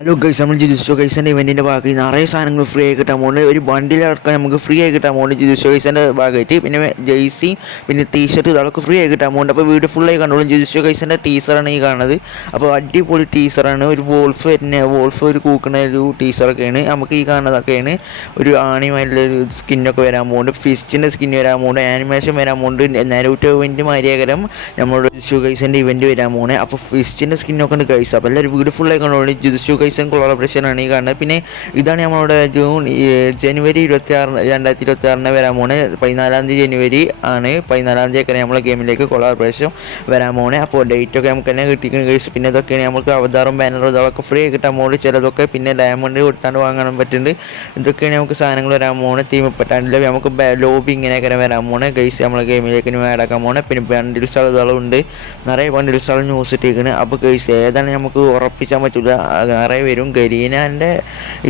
Hello guys, നമ്മൾ ജിജുസ്റ്റോ ഗൈസിൻ്റെ ഇവൻറ്റിൻ്റെ ഭാഗമായി നിറയെ സാധനങ്ങൾ ഫ്രീ ആയി കിട്ടാൻ പോകുന്നത് ഒരു ബണ്ടിലടക്കം നമുക്ക് ഫ്രീ ആയി കിട്ടാൻ പോകുന്നത് ജിജുസ്റ്റോ ഗൈസിൻ്റെ ഭാഗമായിട്ട്. പിന്നെ ജെയ്സി, പിന്നെ ടീഷർട്ട്, ഇതൊക്കെ ഫ്രീ ആയി കിട്ടാൻ പോകുന്നുണ്ട്. അപ്പോൾ വീഡിയോ ഫുള്ളായി കണ്ടോളും. ജിജുസ്റ്റോ ഗൈസിൻ്റെ ടീസറാണ് ഈ കാണുന്നത്. അപ്പോൾ അടിപൊളി ടീസറാണ്. ഒരു വോൾഫ് ഒരു കൂക്കുന്ന ഒരു ടീസറൊക്കെയാണ്. നമുക്ക് ഈ കാണുന്നതൊക്കെയാണ് ഒരു ആണിമാരിലൊരു സ്കിന്നൊക്കെ വരാൻ പോകുന്നുണ്ട്. ഫിഷിൻ്റെ സ്കിന്ന് വരാൻ പോകുന്നുണ്ട്. ആനിമേഷൻ വരാൻ പോകുന്നുണ്ട്. നെരുട്ടോ ഇവൻറ്റ് മാരിയകരം നമ്മുടെ ജിജുസ്റ്റോ ഗൈസിൻ്റെ ഇവൻറ്റ് വരാൻ പോകുന്നത്. അപ്പോൾ ഫിഷിൻ്റെ സ്കിന്നൊക്കെ ഉണ്ട് ഗൈസ്. അപ്പോൾ എല്ലാവരും വീഡിയോ ഫുള്ളായി കണ്ടോളും. ജിജുസ്റ്റോ ഗൈസൻ കൊളാബറേഷനാണ് ഈ കാണുന്നത്. പിന്നെ ഇതാണ് നമ്മളുടെ ജനുവരി 26, 2026 വരാൻ പോകുന്നത്. 14 ജനുവരി ആണ്. 14 ഒക്കെ നമ്മളെ ഗെയിമിലേക്ക് കൊളാബറേഷൻ വരാൻ പോകുന്നത്. അപ്പോൾ ഡേറ്റൊക്കെ നമുക്ക് തന്നെ കിട്ടിയിരിക്കുന്ന ഗൈസ്. പിന്നെ ഇതൊക്കെയാണ് നമുക്ക് അവതാറും ബാനറും ഇതൊക്കെ ഫ്രീ കിട്ടാൻ പോകുന്നത്. ചിലതൊക്കെ പിന്നെ ഡയമണ്ട് കൊടുത്താണ്ട് വാങ്ങാൻ പറ്റുന്നുണ്ട്. ഇതൊക്കെയാണ് നമുക്ക് സാധനങ്ങൾ വരാൻ പോകുന്നത്. തീം പെട്ടാണ്ടില്ല നമുക്ക് ലോബി ഇങ്ങനെയൊക്കെ വരാൻ പോകുന്നത് ഗൈസ്. നമ്മളെ ഗെയിമിലേക്ക് ആഡാക്കാൻ പോകുന്നത്. പിന്നെ ബണ്ടിൽസ് ഉണ്ട്, നിറയെ ബണ്ടിൽസ് ന്യൂസ് ഇട്ടിരിക്കുന്നത്. അപ്പോൾ ഗൈസ് ഏതാണ് നമുക്ക് ഉറപ്പിക്കാൻ പറ്റില്ല, നിറയെ വരും. ഗരീനാൻ്റെ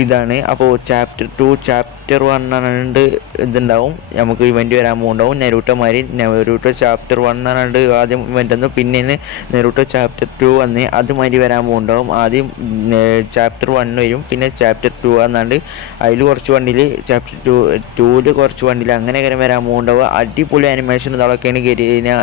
ഇതാണ്. അപ്പോൾ ചാപ്റ്റർ 2 ചാപ്റ്റർ 1 ഇതുണ്ടാവും. നമുക്ക് ഇവൻറ്റ് വരാൻ പോകുന്നുണ്ടാവും. നെരൂട്ടോ ചാപ്റ്റർ 1 ആദ്യം ഇവൻ്റ് വന്നു. പിന്നെ നെരൂട്ടോ ചാപ്റ്റർ 2 വന്ന് അതുമാതിരി വരാൻ പോകുന്നുണ്ടാവും. ആദ്യം ചാപ്റ്റർ 1 വരും, പിന്നെ ചാപ്റ്റർ 2 വന്നാണ്ട് അതിൽ കുറച്ച് വണ്ടിയിൽ ചാപ്റ്റർ 2 കുറച്ച് വണ്ടിയിൽ അങ്ങനെ വരാൻ പോകുന്നുണ്ടാവും. അടിപൊളി ആനിമേഷൻ ഇതൊക്കെയാണ് ഗരീന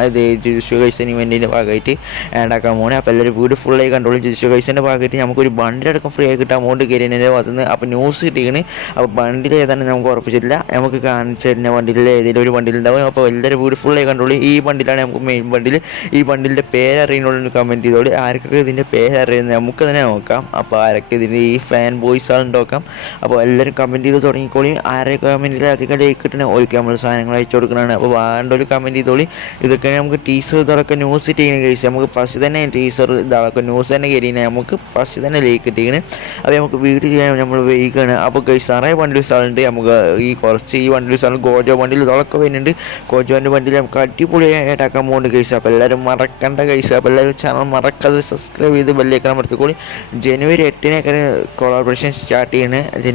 ജിജുസ്റ്റോ ഗൈസൻ ഇവൻറ്റിൻ്റെ ഭാഗമായിട്ട് ആഡാക്കാൻ പോകുന്നത്. അപ്പോൾ എല്ലാവരും വീഡിയോ ഫുള്ളായി കണ്ടോളും. ജിജുസ്റ്റോ ഗൈസിൻ്റെ ഭാഗമായിട്ട് നമുക്കൊരു ബണ്ടിലടക്കം ഫ്രീ ആയി കിട്ടാൻ പോകുന്നുണ്ട് ഗരീനൻ്റെ ഭാഗത്തുനിന്ന്. അപ്പോൾ ന്യൂസ് കിട്ടിയാണ്. അപ്പോൾ ബണ്ടിൽ ഏതാണ് നമുക്ക് ഉറപ്പിച്ചിട്ടില്ല. നമുക്ക് കാണിച്ചു തരുന്ന വണ്ടിയിൽ ഏതെങ്കിലും ഒരു വണ്ടിയിലുണ്ടാവും. അപ്പോൾ എല്ലാവരും വീഡിയോ ഫുള്ളായി കണ്ടോളൂ. ഈ വണ്ടിയിലാണ് നമുക്ക് മെയിൻ വണ്ടിയിൽ. ഈ വണ്ടിൻ്റെ പേരറിയുന്നോട് കമൻറ്റ് ചെയ്തോളൂ. ആർക്കൊക്കെ ഇതിൻ്റെ പേരറിയുന്നത് നമുക്ക് തന്നെ നോക്കാം. അപ്പോൾ ആരൊക്കെ ഇതിൻ്റെ ഈ ഫാൻ ബോയ്സ് ആളുണ്ട് നോക്കാം. അപ്പോൾ എല്ലാവരും കമൻറ്റ് ചെയ്ത് തുടങ്ങിക്കോളി. ആരെ കമൻറ്റിൽ അധികം ലൈക്ക് കിട്ടണേ ഓർക്ക് നമ്മൾ സാധനങ്ങൾ അയച്ചു കൊടുക്കുന്നതാണ്. അപ്പോൾ വേണ്ട ഒരു കമൻറ്റ് ചെയ്തോളി. ഇതൊക്കെ നമുക്ക് ടീസർ ഇതൊക്കെ ന്യൂസ് ഇട്ടിങ്ങനെ കഴിച്ച് നമുക്ക് ഫസ്റ്റ് തന്നെ ടീസർ ഇതൊക്കെ ന്യൂസ് തന്നെ കയറിയാണ്. നമുക്ക് ഫസ്റ്റ് തന്നെ ലൈക്ക് കിട്ടിയാണ്. അപ്പോൾ നമുക്ക് വീട്ടിൽ ചെയ്യാൻ നമ്മൾ വൈകാണ്. അപ്പോൾ കഴിച്ച് നിറയെ ബണ്ടിൽസ് ആളുണ്ട്. നമുക്ക് ഈ ബണ്ടിൽസ് ആണ് ഗോജോ ബണ്ടിൽ ഇതൊക്കെ വരുന്നുണ്ട്. ഗോജോൻ്റെ ബണ്ടിൽ നമുക്ക് അടിപൊളിയായിട്ടാക്കാൻ പോകുന്നുണ്ട് കഴിച്ച്. അപ്പോൾ എല്ലാവരും മറക്കണ്ട കഴിച്ച്. അപ്പോൾ എല്ലാവരും ചാനൽ മറക്കാതെ സബ്സ്ക്രൈബ് ചെയ്ത് ബെല്ലൈക്കൺ അമർത്തിക്കോളി. ജനുവരി 8 കൊളാബറേഷൻ സ്റ്റാർട്ട് ചെയ്യുന്നത്.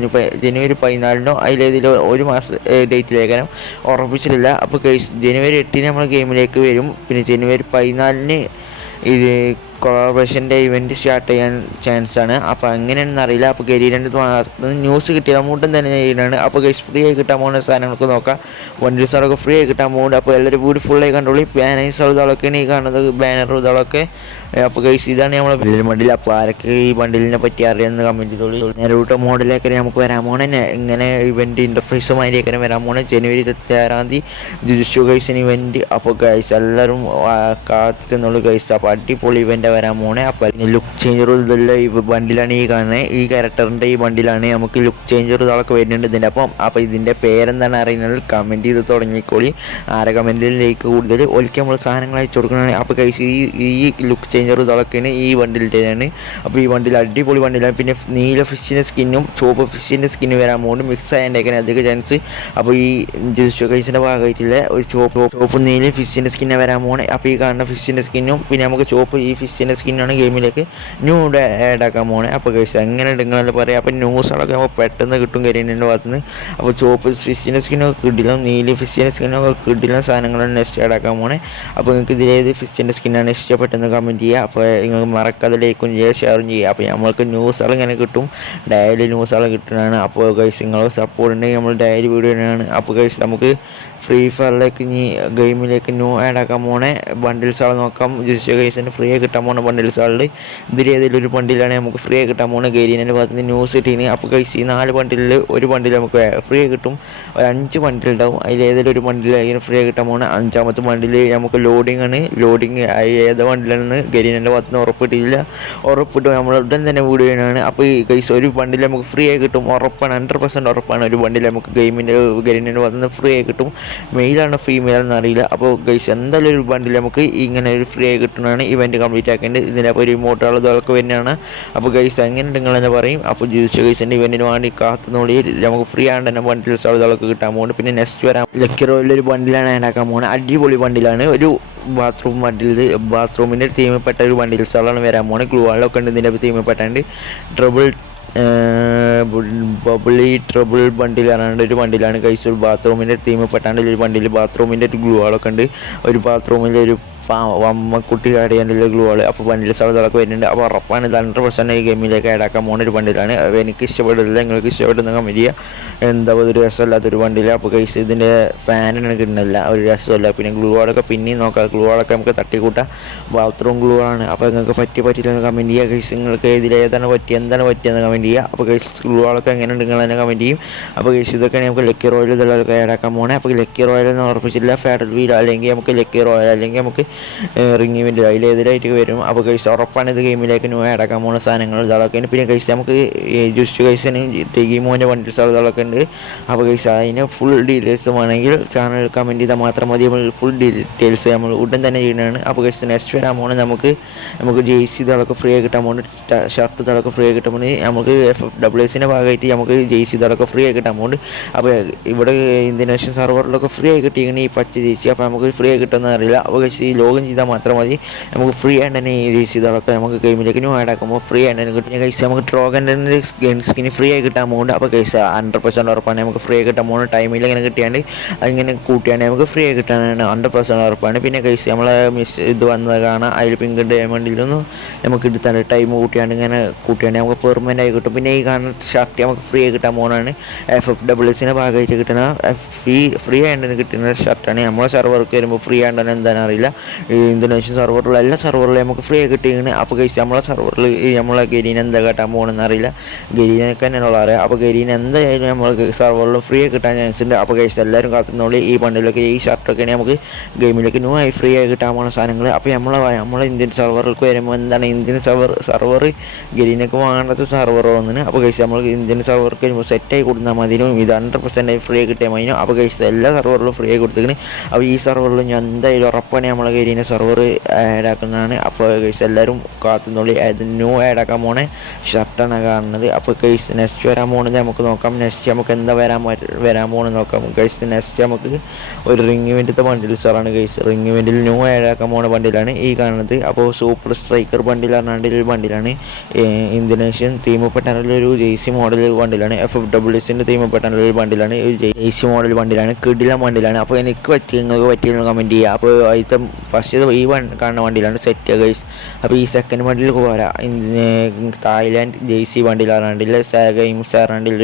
ജനുവരി 14 അതിലേതിലും ഒരു മാസം ഡേറ്റിലേക്കാനും ഉറപ്പിച്ചിട്ടില്ല. അപ്പോൾ കഴിച്ച് ജനുവരി 8 നമ്മൾ ഗെയിമിലേക്ക് വരും. പിന്നെ ജനുവരി 14 ഇത് കൊളാബറേഷൻ്റെ ഇവൻറ്റ് സ്റ്റാർട്ട് ചെയ്യാൻ ചാൻസാണ്. അപ്പോൾ അങ്ങനെയാണെന്ന് അറിയില്ല. അപ്പോൾ ഗരീരൻ്റെ ന്യൂസ് കിട്ടിയ അമൗണ്ടും തന്നെ ചെയ്യുന്നതാണ്. അപ്പോൾ ഗൈസ് ഫ്രീ ആയി കിട്ടാൻ പോകുന്ന സാധനങ്ങൾക്ക് നോക്കാം. വണ്ടിൽസൊക്കെ ഫ്രീ ആയി കിട്ടാൻ പോകുന്നുണ്ട്. അപ്പോൾ എല്ലാവരും വീട് ഫുള്ളായി കണ്ടോളി. ബാനേഴ്സ് ഇതൊക്കെയാണ് ഈ കാണുന്നത്, ബാനറും ഇതൊക്കെ. അപ്പോൾ ഗൈസ് ഇതാണ് നമ്മളെ ബണ്ടിൽ. അപ്പോൾ ആരൊക്കെ ഈ ബണ്ടിലിനെ പറ്റി അറിയാമെന്ന് കമൻറ്റ് ചെയ്തോളി. നെരൂട്ടോ മോഡലൊക്കെ നമുക്ക് വരാൻ പോകണേ. ഇങ്ങനെ ഇവൻറ്റ് ഇൻ്റർഫേസുമാതിരിയൊക്കെ വരാൻ പോകുന്നത് ജനുവരി 26 ജിജുസ്റ്റോ ഗൈസിന് ഇവൻറ്റ്. അപ്പോൾ ഗൈസ് എല്ലാവരും കാത്തിരുന്നുള്ളൂ ഗൈസ്. അപ്പോൾ അടിപൊളി ഇവൻ്റ് വരാൻ പോണേ. അപ്പോൾ ലുക്ക് ചേഞ്ചർ ഇതുള്ള ഈ വണ്ടിയിലാണ് ഈ കാണുന്നത്. ഈ ക്യാരക്ടറിൻ്റെ ഈ വണ്ടിയിലാണ് നമുക്ക് ലുക്ക് ചേഞ്ചർ ഇതൊക്കെ വരുന്നുണ്ട് ഇതിൻ്റെ. അപ്പോൾ ഇതിൻ്റെ പേരെന്താണ് അറിയുന്നത് കമൻറ്റ് ചെയ്ത് തുടങ്ങിക്കോളി. ആരെ കമൻറ്റിലേക്ക് കൂടുതൽ ഒരിക്കൽ നമ്മൾ സാധനങ്ങൾ അയച്ചു കൊടുക്കുന്നതാണ്. അപ്പോൾ കഴിച്ച് ഈ ലുക്ക് ചേഞ്ചർ ഇതൊക്കെയാണ് ഈ വണ്ടിയിലാണ്. അപ്പോൾ ഈ വണ്ടിയിൽ അടിപൊളി വണ്ടിയിലാണ്. പിന്നെ നീല ഫിഷിൻ്റെ സ്കിന്നും ചുവപ്പ് ഫിഷിൻ്റെ സ്കിന്നും വരാൻ പോകുന്നുണ്ട്. മിക്സ് ആയതിൻ്റെയൊക്കെ അധികം ചാൻസ്. അപ്പോൾ ഈ ജിജുസ്റ്റോ ഗൈസിൻ്റെ ഭാഗമായിട്ടുള്ള ഒരു ചുവപ്പ് നീല ഫിഷിൻ്റെ സ്കിന്നെ വരാൻ പോകുന്നത്. അപ്പോൾ ഈ കാണുന്ന ഫിഷിൻ്റെ സ്കിന്നും പിന്നെ നമുക്ക് ചുവപ്പ് ഈ ഫിഷിൻ്റെ സ്കിന്നാണ് ഗെയിമിലേക്ക് ന്യൂ ആഡാക്കാൻ പോകുന്നത്. അപ്പോൾ കഴിച്ച് എങ്ങനെ നിങ്ങളെല്ലാം പറയാം. അപ്പോൾ ന്യൂസുകളൊക്കെ നമുക്ക് പെട്ടെന്ന് കിട്ടും ഗരീനൻ്റെ ഭാഗത്തുനിന്ന്. അപ്പോൾ ചുവപ്പ് ഫിഷിൻ്റെ സ്കിന്നൊക്കെ കിട്ടില്ല, നീല ഫിഷിൻ്റെ സ്കിന്നൊക്കെ കിട്ടില്ല സാധനങ്ങളാണ് നെക്സ്റ്റ് ആഡാക്കാൻ പോകുന്നത്. അപ്പോൾ നിങ്ങൾക്ക് ഇതിലേത് ഫിഷിൻ്റെ സ്കിന്നാണ് ഇഷ്ടപ്പെട്ടെന്ന് കമൻറ്റ് ചെയ്യുക. അപ്പോൾ നിങ്ങൾക്ക് മറക്കാതെ ലൈക്കും ചെയ്യുക, ഷെയറും ചെയ്യുക. അപ്പോൾ നമ്മൾക്ക് ന്യൂസുകൾ ഇങ്ങനെ കിട്ടും, ഡെയിലി ന്യൂസുകൾ കിട്ടുന്നതാണ്. അപ്പോൾ കഴിച്ച് നിങ്ങൾ സപ്പോർട്ട് ഉണ്ടെങ്കിൽ നമ്മൾ ഡെയിലി വീഡിയോ ഇടുന്നതാണ്. അപ്പോൾ കഴിച്ച് നമുക്ക് ഫ്രീ ഫയറിലേക്ക് ഗെയിമിലേക്ക് ന്യൂ ആഡാക്കാൻ പോകുന്നത് ബണ്ടിൽസ് നോക്കാം. ജിജുസ്റ്റോ ഗൈസിൻ്റെ ഫ്രീ ആയി കിട്ടാൻ പോകുന്ന ബണ്ടിൽസ് ഇതിലേതെങ്കിലും ഒരു ബണ്ടിലാണ് നമുക്ക് ഫ്രീ ആയി കിട്ടാൻ പോകുന്നത്. ഗരീനൻ്റെ ഭാഗത്തുനിന്ന് ന്യൂസ് കിട്ടീന്. അപ്പോൾ കഴിച്ച് ഈ 4 ബണ്ടിലിൽ ഒരു ബണ്ടിൽ നമുക്ക് ഫ്രീ ആയി കിട്ടും. ഒരു 5 ബണ്ടിൽ ഉണ്ടാവും. അതിലേതെങ്കിലും ഒരു ബണ്ടിൽ അതിന് ഫ്രീ ആയി കിട്ടാൻ പോകുന്നത്. 5ാമത്തെ ബണ്ടിൽ നമുക്ക് ലോഡിംഗ് ആണ്. ലോഡിങ് ഏത് ബണ്ടിലാണെന്ന് ഗരീനൻ്റെ ഭാഗത്തുനിന്ന് ഉറപ്പിട്ടും നമ്മൾ ഉടൻ തന്നെ വീഡിയോ ആണ്. അപ്പോൾ ഈ കഴിച്ച് ഒരു ബണ്ടിൽ നമുക്ക് ഫ്രീ ആയി കിട്ടും. ഉറപ്പാണ്, 100% ഉറപ്പാണ്. ഒരു ബണ്ടിൽ നമുക്ക് ഗരീനൻ്റെ ഭാഗത്തുനിന്ന് ഫ്രീ ആയി കിട്ടും. മെയിലാണോ ഫീമെയിലാണെന്ന് അറിയില്ല. അപ്പോൾ കഴിച്ച് എന്തായാലും ഒരു ബണ്ടിൽ നമുക്ക് ഇങ്ങനെ ഒരു ഫ്രീ ആയി കിട്ടുന്നതാണ്. Event complete ആക്കേണ്ടത്. ഇതിനപ്പോൾ ഒരു ഇമോട്ടുകൾ ഇതൊക്കെ വരുന്നതാണ്. അപ്പോൾ ഗൈസ് എങ്ങനെ നിങ്ങളെന്ന് പറയും. അപ്പോൾ ജിജുസ്റ്റോ ഗൈസിൻ്റെ ഇവൻറ്റിന് വേണ്ടി കാത്തുനോളി. നമുക്ക് ഫ്രീ ആണ്ട് തന്നെ ബണ്ടിൽസ് ഇതൊക്കെ കിട്ടാൻ പോകുന്നുണ്ട്. പിന്നെ നെക്സ്റ്റ് വരാൻ ലക്കിറോയിലൊരു ബണ്ടിലാണ് ആഡാക്കാൻ പോകുന്നത്. അടിപൊളി ബണ്ടിലാണ്. ഒരു ബാത്റൂമിൻ്റെ തീമിൽപ്പെട്ട ഒരു ബണ്ടിൽസുകളാണ് വരാൻ പോകുന്നത്. ഗ്ലൂ വാളൊക്കെ ഉണ്ട് ഇതിൻ്റെ തീമിൽപ്പെട്ടാണ്ട്. ട്രബിൾ ബണ്ടിലാണ് ഒരു ബണ്ടിലാണ് കഴിച്ച്. ഒരു ബാത്റൂമിൻ്റെ തീമിൽപ്പെട്ടാണ്ട് ഒരു ബണ്ടിൽ ബാത്റൂമിൻ്റെ ഒരു ഗ്ലൂ വാളൊക്കെ ഉണ്ട്. ഒരു ബാത്റൂമിൻ്റെ ഒരു വമ്മക്കുട്ടി കാടിയാനുള്ള ഗ്ലൂ വാൾ. അപ്പോൾ ബണ്ടിൽ സാധനങ്ങളൊക്കെ വരുന്നുണ്ട്. അപ്പോൾ ഉറപ്പാണ് ഇത് 100% ഈ ഗെയിമിലേക്ക് ആഡാക്കാൻ പോകുന്ന ഒരു ബണ്ടിലാണ്. എനിക്ക് ഇഷ്ടപ്പെടില്ല, നിങ്ങൾക്ക് ഇഷ്ടപ്പെടുന്ന കമൻറ്റ് ചെയ്യുക. എന്താ ഒരു രസമല്ലാത്തൊരു ബണ്ടിൽ. അപ്പോൾ കൈസ് ഇതിൻ്റെ ഫാനിന് കിട്ടുന്നില്ല, ഒരു രസമല്ല. പിന്നെ ഗ്ലൂ വാളൊക്കെ പിന്നെയും നോക്കാം, ഗ്ലൂ വാളൊക്കെ നമുക്ക് തട്ടിക്കൂട്ടാം. ബാത്റൂം ഗ്ലൂ ആണ്. അപ്പോൾ നിങ്ങൾക്ക് പറ്റില്ലെന്ന് കമൻറ്റ് ചെയ്യുക കൈസ്. നിങ്ങൾക്ക് ഇതിലേതാണ് എന്താണ് പറ്റിയെന്ന് കമൻറ്റ് ചെയ്യുക. അപ്പോൾ കൈസ് ഗ്ലൂ വാളൊക്കെ എങ്ങനെയുണ്ട് നിങ്ങൾ തന്നെ കമൻറ്റ് ചെയ്യും. അപ്പോൾ കൈസ് ഇതൊക്കെയാണ് നമുക്ക് ലക്കി റോയൽ ഇതുള്ളതൊക്കെ ആഡാക്കാൻ പോകണേ. അപ്പോൾ ലക്കി റോയൽ എന്ന് ഉറപ്പിച്ചില്ല, ഫാഡൽ വീൽ അല്ലെങ്കിൽ നമുക്ക് ലക്കി റോയൽ അല്ലെങ്കിൽ നമുക്ക് റിംഗ് ഇവൻ്റ് അതിലേതിലായിട്ട് വരും. അപ്പോൾ കൈസ് ഉറപ്പാണ് ഇത് ഗെയിമിലേക്ക് ന്യൂ ആഡാക്കാൻ പോകുന്ന സാധനങ്ങൾ ഇതൊക്കെ. പിന്നെ കൈസ് നമുക്ക് ജസ്റ്റ് കൈസിന് ടെഗിമോൻ്റെ ബണ്ടിൽസ് ഇതൊക്കെ ഉണ്ട്. അപ്പോൾ കൈസ് അതിന് ഫുൾ ഡീറ്റെയിൽസ് വേണമെങ്കിൽ ചാനൽ കമൻറ്റ് ചെയ്താൽ മാത്രം മതി. നമ്മൾ ഫുൾ ഡീറ്റെയിൽസ് നമ്മൾ ഉടൻ തന്നെ ചെയ്യുന്നതാണ്. അപ്പോൾ കൈസ് നെക്സ്റ്റ് വരാൻ പോകുന്നത് നമുക്ക് ജേഴ്സി ഇതൊക്കെ ഫ്രീ ആയി കിട്ടാൻ പോകുന്നുണ്ട്, ഷർട്ട് ഇതൊക്കെ ഫ്രീ ആയി കിട്ടാൻ പോകുന്നത്. നമുക്ക് FFWSൻ്റെ ഭാഗമായിട്ട് നമുക്ക് ജേഴ്സി ഇതൊക്കെ ഫ്രീ ആയി കിട്ടാൻ പോകുന്നുണ്ട്. അപ്പോൾ ഇവിടെ ഇന്ത്യൻ സർവറിലൊക്കെ ഫ്രീ ആയി കിട്ടിയിരിക്കുന്ന ഈ പച്ച ജേഴ്സി. അപ്പോൾ നമുക്ക് ഫ്രീ ആയി കിട്ടുമെന്ന് അറിയില്ല. അപ്പോൾ ഈ ലോഗിൻ ചെയ്താൽ മാത്രം മതി, നമുക്ക് ഫ്രീ ആയിട്ട് തന്നെ ഈ ജേഴ്സി ഇതൊക്കെ നമുക്ക് ഗെയിമിലേക്ക് ന്യൂ ആഡ് ആക്കുമ്പോൾ ഫ്രീ ആയിട്ട് തന്നെ കിട്ടും. കൈസ് നമുക്ക് ട്രോഗൻ്റെ ഗെയിം സ്കിന് ഫ്രീ ആയി കിട്ടാൻ പോകുന്നുണ്ട്. അപ്പോൾ കൈസ് 100% ഉറപ്പാണ് നമുക്ക് ഫ്രീ ആയി കിട്ടാൻ പോകുന്ന ടൈമിൽ ഇങ്ങനെ കിട്ടിയാണ്ട് അതിങ്ങനെ കൂട്ടിയാണ്ട് നമുക്ക് ഫ്രീ ആയി കിട്ടാനാണ് 100% ഉറപ്പാണ്. പിന്നെ കൈസ് നമ്മളെ ഇത് വന്നത് കാണാം, അതിൽ പിങ്ക് ഡയമണ്ടിലൊന്നും നമുക്ക് എടുത്താണ്ട് ടൈം കൂട്ടിയാണ്ട് ഇങ്ങനെ കൂട്ടിയാണ്ട് നമുക്ക് പെർമനൻ്റ് ആയി കിട്ടും. പിന്നെ ഈ കാണുന്ന ഷർട്ട് നമുക്ക് ഫ്രീ ആയി കിട്ടാൻ പോകുന്നതാണ്. FFWSൻ്റെ ഭാഗമായിട്ട് കിട്ടുന്ന ഫ്രീ ആയിട്ട് കിട്ടുന്ന ഷർട്ടാണ്. നമ്മളെ സെർവർക്ക് വരുമ്പോൾ ഫ്രീ ആയിട്ടാണ് എന്താണെന്ന് അറിയില്ല. ഇന്തോനേഷ്യൻ സെർവറിലുള്ള എല്ലാ സെർവറിലും നമുക്ക് ഫ്രീ ആയി കിട്ടിയിരിക്കുന്നത്. അപ്പോൾ കൈസ് നമ്മളെ സെർവറിൽ നമ്മളെ ഗരീന എന്താ കേട്ടാൻ പോകണമെന്ന് അറിയില്ല, ഗരീനൊക്കെ തന്നെയുള്ള അറിയാം. അപ്പോൾ ഗരീന എന്തായാലും നമ്മൾക്ക് സെർവറിൽ ഫ്രീ ആയി കിട്ടാൻ ചാൻസ് ഉണ്ട്. അപ്പോൾ കൈസ് എല്ലാവരും കാത്തുന്നോളി. ഈ ബണ്ടിലൊക്കെ ഈ ഷർട്ടൊക്കെയാണ് നമുക്ക് ഗെയിമിലേക്ക് ന്യൂ ആയി ഫ്രീ ആയി കിട്ടാൻ പോകുന്ന സാധനങ്ങൾ. അപ്പോൾ നമ്മളെ ഇന്ത്യൻ സെർവറിലേക്ക് വരുമ്പോൾ എന്താണ് ഇന്ത്യൻ സെർവർ ഗരീനൊക്കെ വാങ്ങേണ്ടത് സെർവർ വന്നിന്. അപ്പോൾ കൈസ് നമ്മൾ ഇന്ത്യൻ സെർവർക്ക് വരുമ്പോൾ സെറ്റായി കൊടുത്താൽ മതിനും ഇത് 100% ഫ്രീ ആയി കിട്ടിയാൽ മതിനും. അപ്പോൾ കൈസ് എല്ലാ സെർവറിലും ഫ്രീ ആയി കൊടുത്തിരിക്കുന്നത്. അപ്പോൾ ഈ സെർവറിൽ ഞാൻ എന്തായാലും ഉറപ്പാണ് നമ്മളെ ഗരീന സെർവർ ആഡ് ആക്കുന്നതാണ്. അപ്പോൾ കൈസ് എല്ലാവരും കാത്തുന്നോളി. അത് ന്യൂ ആഡ് ആക്കാൻ പോണേ ഷർട്ടാണ് കാണുന്നത്. അപ്പോൾ കൈസ് നെക്സ്റ്റ് വരാൻ പോകുന്നത് നമുക്ക് നോക്കാം. നെക്സ്റ്റ് നമുക്ക് എന്താ വരാൻ പോകുന്നത് നോക്കാം. കൈസ് നെക്സ്റ്റ് നമുക്ക് ഒരു റിംഗ് ഇവൻ്റത്തെ ബണ്ടിൽസാണ് കൈസ്. റിംഗ് ഇവൻ്റിൽ ന്യൂ ആഡ് ആക്കാൻ പോകുന്ന ബണ്ടിലാണ് ഈ കാണുന്നത്. അപ്പോൾ സൂപ്പർ സ്ട്രൈക്കർ ബണ്ടിൽ പറഞ്ഞാൽ ബണ്ടിലാണ്. ഇന്തോനേഷ്യൻ തീമപ്പെട്ടാനൊരു ജേഴ്സി മോഡൽ ബണ്ടിലാണ്. FFWSൻ്റെ തീമപ്പെട്ടാനൊരു ബണ്ടിലാണ്. ഒരു ജേഴ്സി മോഡൽ ബണ്ടിലാണ്, കിടില ബണ്ടിലാണ്. അപ്പോൾ എനിക്ക് നിങ്ങൾക്ക് പറ്റിയെന്ന് കമൻറ്റ് ചെയ്യുക. അപ്പോൾ ആദ്യത്തെ ഫസ്റ്റ് ഈ കാണുന്ന വണ്ടിയിലാണ് സെറ്റ് ഗൈസ്. അപ്പോൾ ഈ സെക്കൻഡ് വണ്ടിയിലേക്ക് പോരാ, തായ്ലാൻഡ് ജേഴ്സി വണ്ടിയിലാണെങ്കിൽ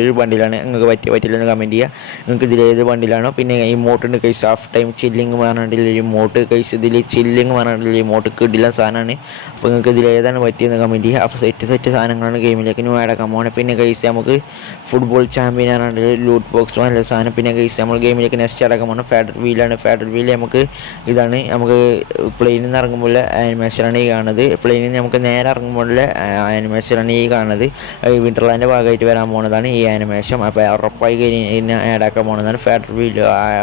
ഒരു വണ്ടിയിലാണ്. നിങ്ങൾക്ക് പറ്റില്ലെന്ന് കമൻറ്റ് ചെയ്യുക. നിങ്ങൾക്ക് ഇതിലേത് വണ്ടിയിലാണോ. പിന്നെ ഇമോട്ടുണ്ട് കൈസ്, ഹാഫ് ടൈം ചില്ലിങ് പറഞ്ഞിട്ടുള്ള ഇമോട്ട് കൈസ്. ഇതിൽ ചില്ലിങ് പറഞ്ഞിട്ടുള്ള ഇമോട്ട് കിടില സാധനമാണ്. അപ്പോൾ നിങ്ങൾക്ക് ഇതിലേതാണ് പറ്റിയെന്ന് കമൻറ്റ് ചെയ്യുക. അപ്പോൾ സെറ്റ് സാധനങ്ങളാണ് ഗെയിമിലേക്ക് ന്യൂ ആഡ് ആക്കാൻ പോകുന്നത്. പിന്നെ കൈസ് നമുക്ക് ഫുട്ബോൾ ചാമ്പ്യൻ പറഞ്ഞിട്ടുള്ള ലൂട്ട് ബോക്സ് നല്ല സാധനം. പിന്നെ കൈസ് നമ്മൾ ഗെയിമിലേക്ക് നെക്സ്റ്റ് ആഡ് ആക്കാൻ പോകുന്നത് ഫാഡൽ വീലാണ്. ഫാഡൽ വീൽ നമുക്ക് ഇതാണ് നമുക്ക് പ്ലെയിനിൽ നിന്ന് ഇറങ്ങുമ്പോൾ ആനിമേഷനാണ് ഈ കാണുന്നത്. പ്ലെയിനിൽ നിന്ന് നമുക്ക് നേരെ ഇറങ്ങുമ്പോൾ ആനിമേഷനാണ് ഈ കാണുന്നത്. വിന്റർലാൻഡിൻ്റെ ഭാഗമായിട്ട് വരാൻ പോകുന്നതാണ് ഈ ആനിമേഷൻ. അപ്പോൾ ഉറപ്പായി ഇതിനെ ആഡ് ആക്കാൻ പോകുന്നതാണ് ഫാഡൽ വീൽ.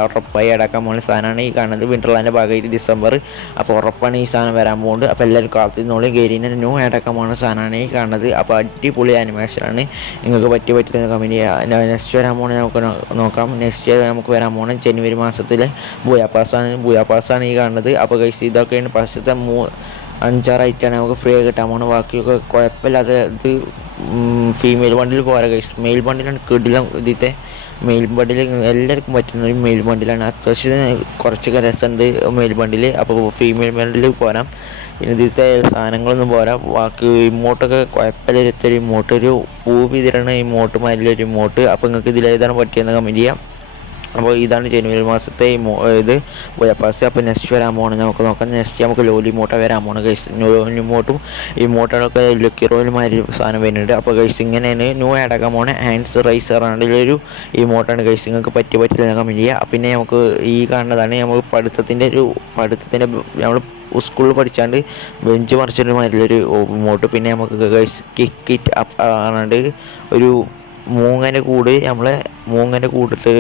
ഉറപ്പായി ആഡ് ആക്കാൻ പോകുന്ന സാധനമാണ് ഈ കാണുന്നത് വിന്റർലാൻഡിൻ്റെ ഭാഗമായിട്ട് ഡിസംബർ. അപ്പോൾ ഉറപ്പാണ് ഈ സാധനം വരാൻ പോകുന്നത്. അപ്പോൾ എല്ലാവരും കാത്തിരുന്നോളി. ഗെരീനെ ന്യൂ ആഡ് ആക്കാൻ പോകുന്ന സാധനമാണ് ഈ കാണുന്നത്. അപ്പോൾ അടിപൊളി ആനിമേഷനാണ്. നിങ്ങൾക്ക് പറ്റിയെന്ന് കമൻറ്റ് ചെയ്യുക. നെക്സ്റ്റ് വരാൻ പോകുന്നത് നമുക്ക് നോക്കാം. നെക്സ്റ്റ് നമുക്ക് വരാൻ പോകുന്നത് ജനുവരി മാസത്തിലെ ബുയാപാസാണ് ഈ കാണുന്നത്. അപ്പോൾ കൈസ് ഇതൊക്കെയാണ് ഫസ്റ്റത്തെ 5-6 ഐറ്റാണ് നമുക്ക് ഫ്രീ ആയി കിട്ടാൻ പോകുന്നത്. ബാക്കിയൊക്കെ കുഴപ്പമില്ലാതെ ഇത് ഫീമെയിൽ ബണ്ടിൽ പോരാ കൈസ്. മെയിൽ ബണ്ടിലാണ് കിടിലം. ഇതിത്തെ മെയിൽ ബണ്ടിൽ എല്ലാവർക്കും പറ്റുന്ന ഒരു മെയിൽ ബണ്ടിലാണ്. അത്യാവശ്യം കുറച്ചൊക്കെ രസമുണ്ട് മെയിൽ ബണ്ടിൽ. അപ്പോൾ ഫീമെയിൽ ബണ്ടിൽ പോരാം. പിന്നെ ഇതിലത്തെ സാധനങ്ങളൊന്നും പോരാ. ബാക്കി ഇമോട്ടൊക്കെ കുഴപ്പമില്ലാത്തൊരു ഇമോട്ട്, ഒരു പൂ വിതരണ ഇമോട്ട് മാതിരിയൊരു ഇമോട്ട്. അപ്പോൾ നിങ്ങൾക്ക് ഇതിലേതാണ് പറ്റിയെന്ന് കമൻറ്റ് ചെയ്യാം. അപ്പോൾ ഇതാണ് ജനുവരി മാസത്തെ ഇത് ബുയാപാസ്. അപ്പോൾ നെക്സ്റ്റ് വരാൻ പോകണം നമുക്ക് നോക്കാം. നെക്സ്റ്റ് നമുക്ക് ലോലിമോട്ട വരാൻ പോകണം ഗൈസ്. ലോലിമോട്ടും ഇമോട്ടൊക്കെ ലക്കി റോയിലുമാതിരി സാധനം വരുന്നുണ്ട്. അപ്പോൾ ഗൈസ് ഇങ്ങനെയാണ് ന്യൂ ആഡ് ആക്കാൻ പോകണേ. ഹാൻഡ്സ് റൈസർ ആണെങ്കിലൊരു ഇമോട്ടാണ് ഗൈസ്. നിങ്ങൾക്ക് പറ്റില്ല കമൻറ്റ് ചെയ്യുക. പിന്നെ നമുക്ക് ഈ കാണുന്നതാണ് നമുക്ക് പഠിത്തത്തിൻ്റെ നമ്മൾ സ്കൂളിൽ പഠിച്ചാണ്ട് ബെഞ്ച് മറിച്ചിട്ട് മാതിരിയൊരു ഇമോട്ട്. പിന്നെ നമുക്ക് ഗൈസ് കിക്ക് ഇറ്റ് അപ്പ് പറഞ്ഞാണ്ട് ഒരു മൂങ്ങൻ്റെ കൂടിട്ട്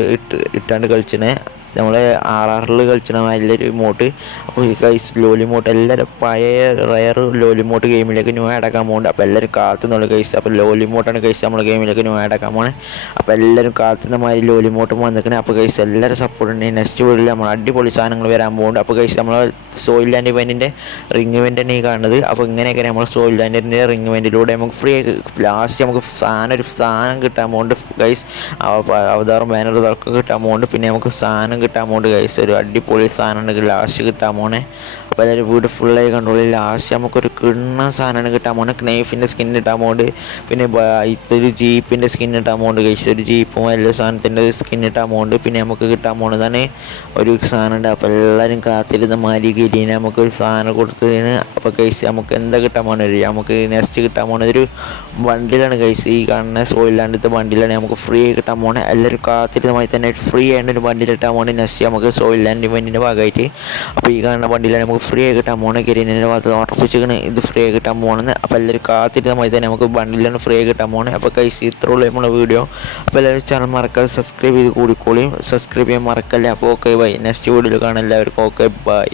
ഇട്ടാണ്ട് കളിച്ചിനെ നമ്മളെ RRൽ കളിച്ചണ നല്ലൊരു ഇമോട്ട്. അപ്പോൾ ഈ കൈസ് ലോലിമോട്ട് എല്ലാവരും പഴയ റയർ ലോലിമോട്ട് ഗെയിമിലേക്ക് ന്യൂ ആഡ് ആക്കാൻ പോകുന്നുണ്ട്. അപ്പോൾ എല്ലാവരും കാത്തുന്നുള്ള കൈസ്. അപ്പോൾ ലോലിമോട്ടാണ് കൈസ് നമ്മൾ ഗെയിമിലേക്ക് ന്യൂ ആഡ് ആക്കാൻ പോകുന്നത്. അപ്പോൾ എല്ലാവരും കാത്തുന്ന മാതിരി ലോലിമോട്ടും വന്നിരിക്കണേ. അപ്പോൾ കൈസ് എല്ലാവരും സപ്പോർട്ട് ഉണ്ട്. നെക്സ്റ്റ് വീഡിയോയിൽ നമ്മൾ അടിപൊളി സാധനങ്ങൾ വരാൻ പോകുന്നുണ്ട്. അപ്പോൾ കൈസ് നമ്മൾ സോയിൽ ലാൻഡ് ഇവൻറ്റിൻ്റെ റിംഗ് ഇവൻ്റാണ് ഈ കാണുന്നത്. അപ്പോൾ ഇങ്ങനെയൊക്കെ നമ്മൾ സോയിൽ ലാൻഡിൻ്റെ റിംഗ് ഇവൻറ്റിലൂടെ നമുക്ക് ഫ്രീ ലാസ്റ്റ് നമുക്ക് സാധനം കിട്ടാൻ പോകുന്നുണ്ട് ഗൈസ്. അവതാറും ബാനർ ഇതൊക്കെ കിട്ടാൻ പോകുന്നുണ്ട്. പിന്നെ നമുക്ക് സാധനം കിട്ടാൻ പോകുന്നുണ്ട് ഗൈസ്. ഒരു അടിപൊളി സാധനമാണ് ലാസ്റ്റ് കിട്ടാൻ പോണേ. അപ്പോൾ എല്ലാവരും വീട് ഫുള്ളായി കണ്ടോളി. ലാസ്റ്റ് നമുക്കൊരു കിണ്ണ സാധനമാണ് കിട്ടാൻ പോകുന്നത്. നൈഫിൻ്റെ സ്കിൻ ഇട്ടാൻ പോകുന്നുണ്ട്. പിന്നെ ഇതൊരു ജീപ്പിൻ്റെ സ്കിൻ ഇട്ടാൻ പോകുന്നുണ്ട് ഗൈസ്. ഒരു ജീപ്പും എല്ലാ സാധനത്തിൻ്റെ സ്കിൻ ഇട്ടാൻ പോകുന്നുണ്ട്. പിന്നെ നമുക്ക് കിട്ടാൻ പോകുന്നതാണ് ഒരു സാധനമുണ്ട്. അപ്പോൾ എല്ലാവരും കാത്തിരുന്ന മാരി ഗിരീനെ നമുക്കൊരു സാധനം കൊടുത്തതിന്. അപ്പോൾ ഗൈസ് നമുക്ക് എന്താ കിട്ടാൻ പോകുന്നത്, നമുക്ക് നെക്സ്റ്റ് കിട്ടാൻ പോകുന്നത് ഒരു ബണ്ടിലാണ് ഗൈസ്. ഈ കാണുന്ന സോയിലാണ്ടത്തെ ബണ്ടിലാണ് നമുക്ക് ഫ്രീ ആയി കിട്ടാൻ പോകുന്നത്. എല്ലാവരും കാത്തിരുന്നമായി തന്നെ ഫ്രീ ആയിട്ട് ഒരു ബണ്ടിൽ ഇട്ടാൻ പോകുന്നത്. നെക്സ്റ്റ് നമുക്ക് സോയിൽ ലാൻഡ് ഇവൻറ്റിൻ്റെ ഭാഗമായിട്ട് അപ്പോൾ ഈ കാണുന്ന ബണ്ടിലാണ് നമുക്ക് ഫ്രീ ആയി കിട്ടാൻ പോകുന്നത്. ഗരീനിൻ്റെ ഭാഗത്ത് ഉറപ്പിച്ചിരിക്കണ് ഇത് ഫ്രീ ആയി കിട്ടാൻ പോകുന്നത്. അപ്പോൾ എല്ലാവരും കാത്തിരുന്നമായി തന്നെ നമുക്ക് ബണ്ടിലാണ് ഫ്രീ ആയി കിട്ടാൻ പോകുന്നത്. അപ്പോൾ ഗൈസ് ഇത്രയുള്ള നമ്മുടെ വീഡിയോ. അപ്പോൾ എല്ലാവരും ചാനൽ മറക്കാതെ സബ്സ്ക്രൈബ് ചെയ്ത് കൂടിക്കോളിയും. സബ്സ്ക്രൈബ് ചെയ്യാൻ മറക്കല്ലേ. അപ്പോൾ ഓക്കെ ബൈ. നെക്സ്റ്റ് വീഡിയോയിൽ കാണാം എല്ലാവർക്കും. Okay bye.